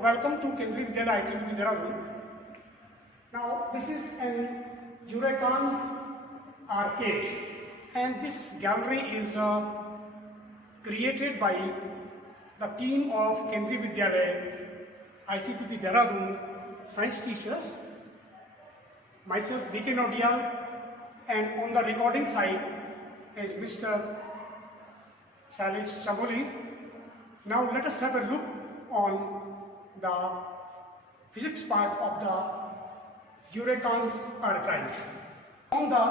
welcome to Kendriya Vidyalaya ITBP Dehradun. Now this is an Eureka's arcade, and this gallery is created by the team of Kendriya Vidyalaya ITBP Dehradun science teachers, myself B.K. Nodial, and on the recording side is Mr. Shailesh Chamboli. Now let us have a look on the physics part of the Eureka's archive. On the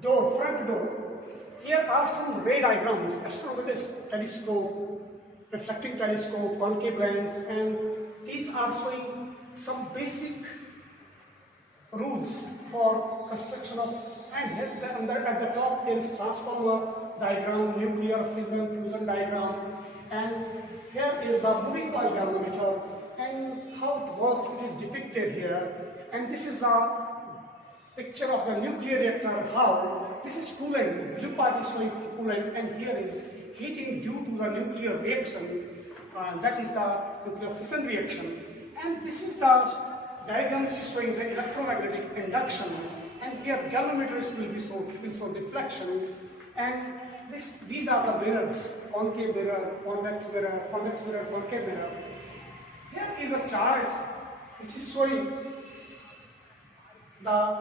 door, front door, here are some ray diagrams: astronomical telescope, reflecting telescope, concave lens, and these are showing some basic rules for construction of. And here at the top there is transformer diagram, nuclear fusion diagram, and here is a moving coil galvanometer, and how it works it is depicted here. And this is a picture of the nuclear reactor, how this is coolant, blue part is showing coolant, and here is heating due to the nuclear reaction, that is the nuclear fission reaction. And this is the diagram which is showing the electromagnetic induction, and here galvanometers will show deflection, and these are the mirrors: concave mirror, convex mirror, concave mirror. Here is a chart which is showing the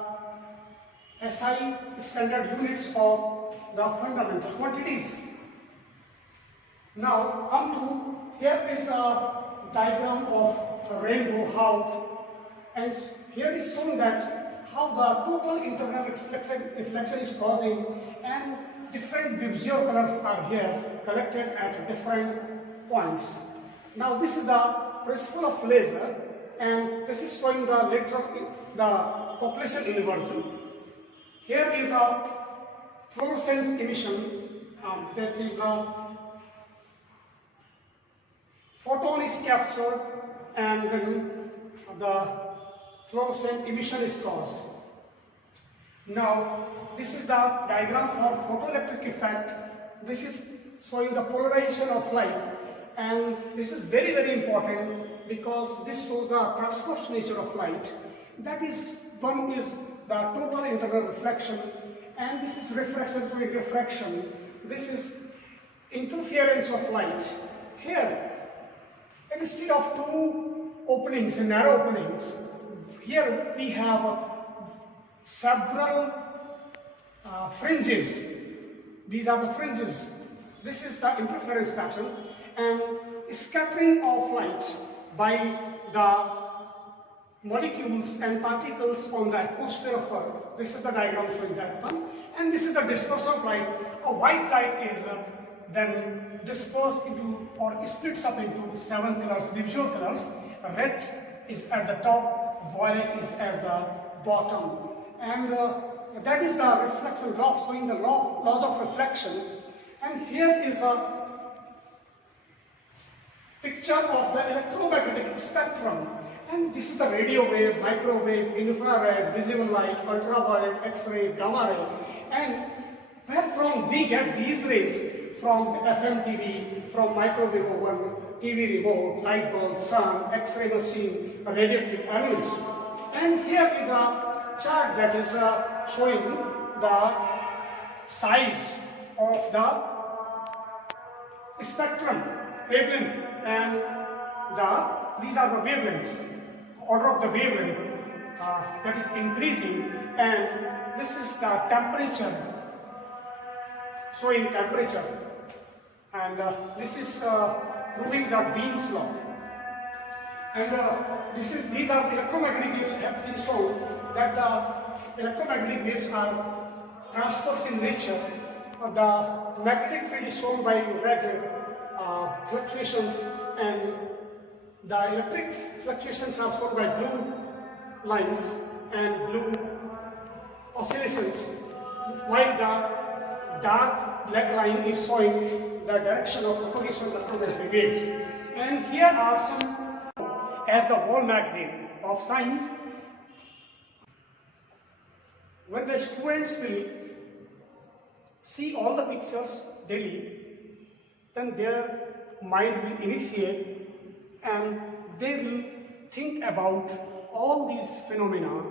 SI standard units of the fundamental quantities. Now come to, here is a diagram of a rainbow, and here is shown that how the total internal reflection is causing, and different Vibgyor colors are here collected at different points. Now this is the principle of laser, and this is showing the population inversion. Here is a fluorescence emission, that is a photon is captured and then the fluorescent emission is caused. Now this is the diagram for photoelectric effect. This is showing the polarization of light, and this is very, very important because this shows the transverse nature of light. That is, one is the total internal reflection, and this is refraction, showing refraction. This is interference of light. Here, instead of two openings, narrow openings, here we have several fringes. These are the fringes. This is the interference pattern, and scattering of light by the molecules and particles on the atmosphere of Earth. This is the diagram showing that one, and this is the dispersal of light. A white light is then dispersed into or splits up into 7 colors, Vibgyor colors. Red is at the top, violet is at the bottom, and that is the reflection law, showing the laws of reflection. And here is a picture of the electromagnetic spectrum, and this is the radio wave, microwave, infrared, visible light, ultraviolet, X-ray, gamma ray, and where from we get these rays? From FM TV, from microwave oven, TV remote, light bulb, sun, X-ray machine, radioactive elements. And here is a chart that is showing the size of the spectrum, wavelength, and these are the wavelengths, order of the wavelength that is increasing, and this is the temperature, showing temperature, and this is proving the Wien's law. And these are the electromagnetic waves have been shown that the electromagnetic waves are transverse in nature. The magnetic field is shown by red fluctuations, and the electric fluctuations are shown by blue lines and blue oscillations, while the dark black line is showing the direction of propagation of electromagnetic waves. And here are some, as the Wall magazine of science, when the students will see all the pictures daily, then their mind will initiate and they will think about all these phenomena,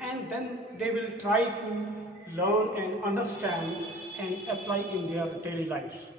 and then they will try to learn and understand and apply in their daily lives.